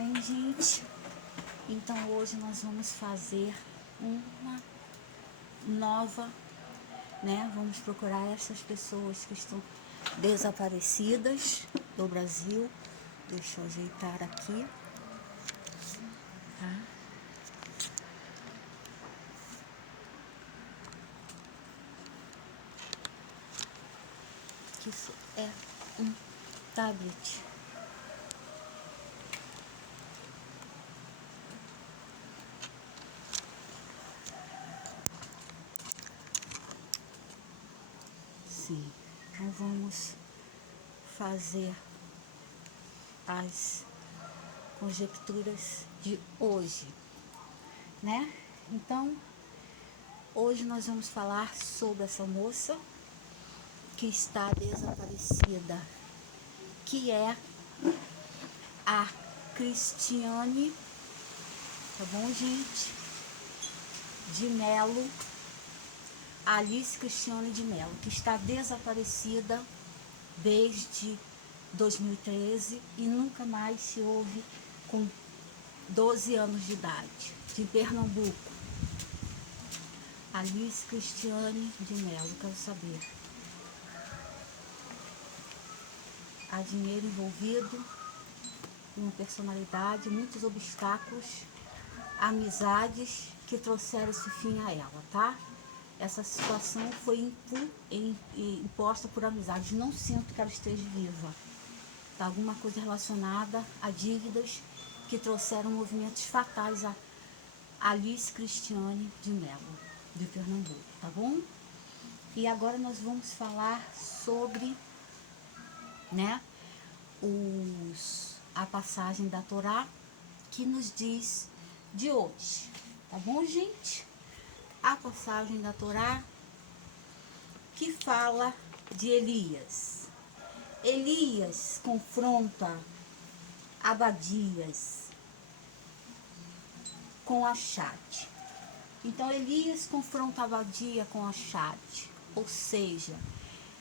Bem, gente, então hoje nós vamos fazer uma nova, né? Vamos procurar essas pessoas que estão desaparecidas do Brasil. Deixa eu ajeitar aqui, tá? Que isso é um tablet. Sim, então vamos fazer as conjecturas de hoje, né? Então, hoje nós vamos falar sobre essa moça que está desaparecida, que é a Cristiane, tá bom, gente? De Melo, Alice Cristiane de Melo, que está desaparecida desde 2013 e nunca mais se ouve, com 12 anos de idade, de Pernambuco. Alice Cristiane de Melo, quero saber. Há dinheiro envolvido, uma personalidade, muitos obstáculos, amizades que trouxeram esse fim a ela, tá? Essa situação foi imposta por amizades. Não sinto que ela esteja viva. Tá? Alguma coisa relacionada a dívidas que trouxeram movimentos fatais a Alice Cristiane de Melo, de Pernambuco, tá bom? E agora nós vamos falar sobre, né, a passagem da Torá que nos diz de hoje, tá bom, gente? A passagem da Torá que fala de Elias. Elias confronta Abadias com Achate. Então Elias confronta Abadia com Achate, ou seja,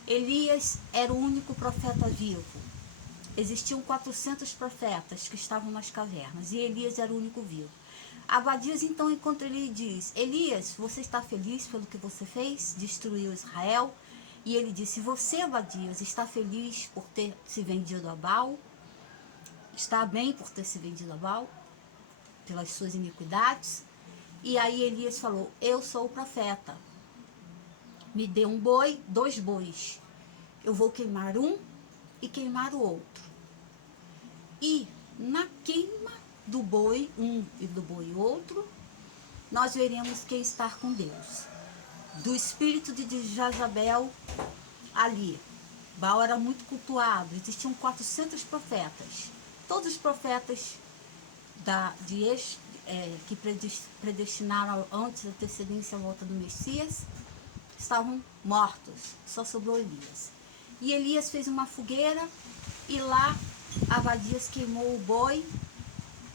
Elias era o único profeta vivo. Existiam 400 profetas que estavam nas cavernas e Elias era o único vivo. Abadias então encontra ele e diz: Elias, você está feliz pelo que você fez? Destruiu Israel? E ele disse: você, Abadias, está feliz por ter se vendido a Baal? Está bem por ter se vendido a Baal? Pelas suas iniquidades? E aí Elias falou: eu sou o profeta. Me dê um boi, 2 bois. Eu vou queimar um e queimar o outro. E na queima do boi um e do boi outro, nós veremos quem está com Deus. Do espírito de Jezabel ali, Baal era muito cultuado, existiam 400 profetas. Todos os profetas que predestinaram antes da antecedência à volta do Messias estavam mortos, só sobrou Elias. E Elias fez uma fogueira e lá Abadias queimou o boi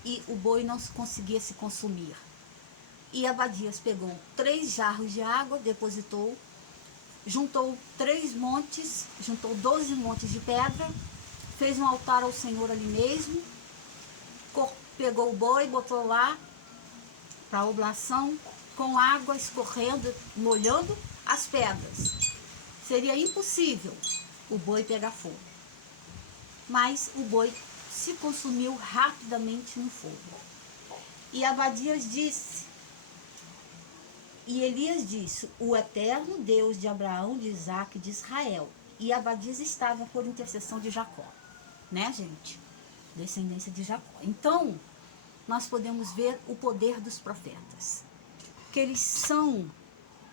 e o boi não conseguia se consumir. E Abadias pegou 3 jarros de água, depositou, juntou 3 montes, juntou 12 montes de pedra, fez um altar ao Senhor ali mesmo, pegou o boi, botou lá para a oblação, com água escorrendo, molhando as pedras. Seria impossível o boi pegar fogo. Mas o boi se consumiu rapidamente no fogo. E Abadias disse, e Elias disse: o eterno Deus de Abraão, de Isaac e de Israel. E Abadias estava por intercessão de Jacó, né, gente? Descendência de Jacó. Então, nós podemos ver o poder dos profetas, que eles são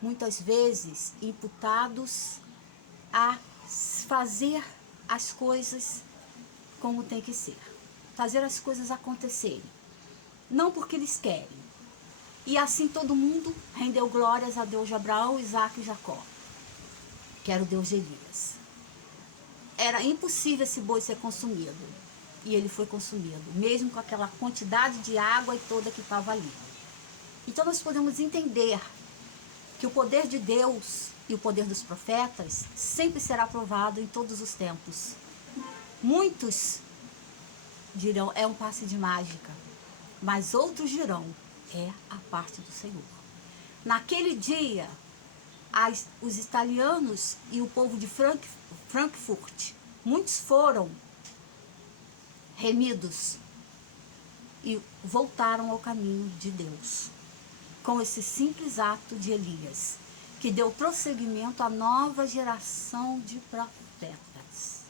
muitas vezes imputados a fazer as coisas como tem que ser, fazer as coisas acontecerem, não porque eles querem. E assim todo mundo rendeu glórias a Deus de Abraão, Isaac e Jacó, que era o Deus de Elias. Era impossível esse boi ser consumido, e ele foi consumido, mesmo com aquela quantidade de água e toda que estava ali. Então nós podemos entender que o poder de Deus e o poder dos profetas sempre será provado em todos os tempos. Muitos dirão, é um passe de mágica, mas outros dirão, é a parte do Senhor. Naquele dia, os italianos e o povo de Frankfurt, muitos foram remidos e voltaram ao caminho de Deus, com esse simples ato de Elias, que deu prosseguimento à nova geração de profetas.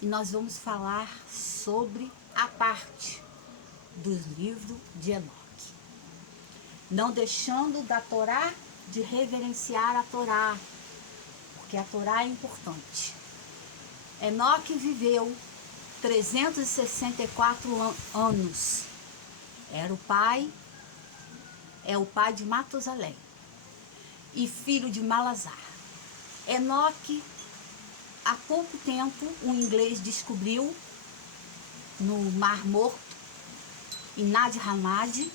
E nós vamos falar sobre a parte do livro de Enoque, não deixando da Torá de reverenciar a Torá, porque a Torá é importante. Enoque viveu 364 anos. É o pai de Matusalém e filho de Malazar. Enoque, há pouco tempo, um inglês descobriu no Mar Morto, em Nadi Hammadi,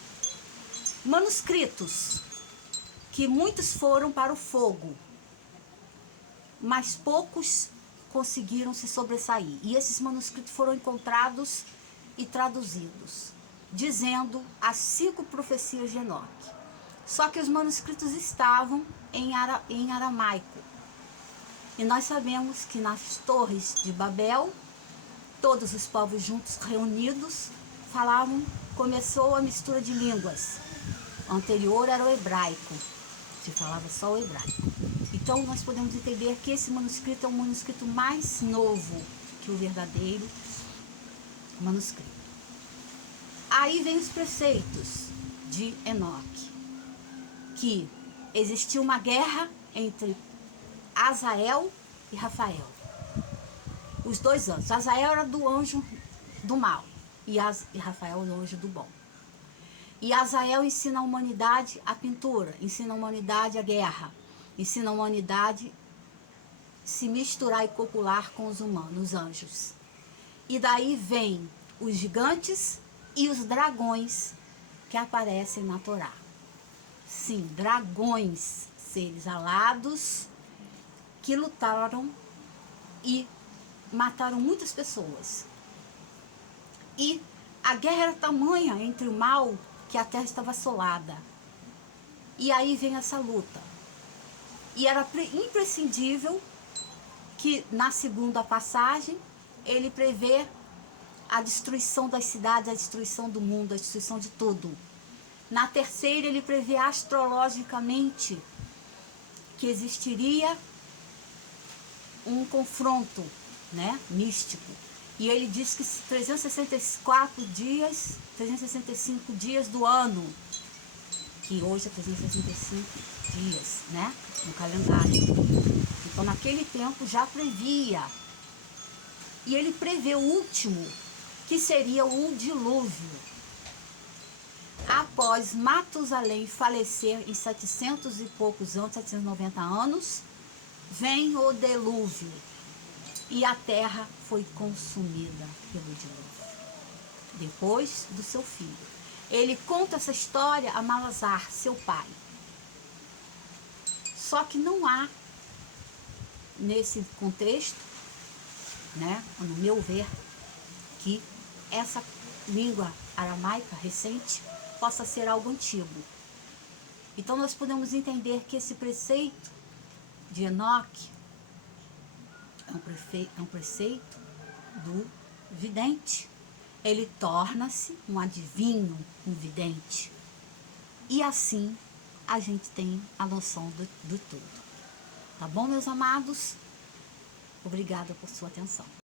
manuscritos que muitos foram para o fogo, mas poucos conseguiram se sobressair. E esses manuscritos foram encontrados e traduzidos, dizendo as 5 profecias de Enoque. Só que os manuscritos estavam em aramaico. E nós sabemos que nas torres de Babel, todos os povos juntos, reunidos, começou a mistura de línguas. O anterior era o hebraico, se falava só o hebraico. Então nós podemos entender que esse manuscrito é um manuscrito mais novo que o verdadeiro manuscrito. Aí vem os preceitos de Enoque, que existiu uma guerra entre Azael e Rafael. Os 2 anjos. Azael era do anjo do mal e Rafael do anjo do bom. E Azael ensina a humanidade a pintura, ensina a humanidade a guerra, ensina a humanidade a se misturar e copular com os humanos, os anjos. E daí vem os gigantes e os dragões que aparecem na Torá. Sim, dragões, seres alados que lutaram e mataram muitas pessoas. E a guerra era tamanha entre o mal que a terra estava assolada. E aí vem essa luta. E era imprescindível que na segunda passagem ele prevê a destruição das cidades, a destruição do mundo, a destruição de tudo. Na terceira ele prevê astrologicamente que existiria um confronto, né, místico. E ele diz que 365 dias do ano, que hoje é 365 dias, né, no calendário. Então naquele tempo já previa. E ele prevê o último, que seria o dilúvio. Após Matusalém falecer em 700 e poucos anos, 790 anos, vem o dilúvio. E a terra foi consumida pelo dilúvio, depois do seu filho. Ele conta essa história a Malazar, seu pai. Só que não há, nesse contexto, né, no meu ver, que essa língua aramaica recente possa ser algo antigo. Então nós podemos entender que esse preceito de Enoque é um preceito do vidente. Ele torna-se um adivinho, um vidente. E assim a gente tem a noção do tudo. Tá bom, meus amados? Obrigada por sua atenção.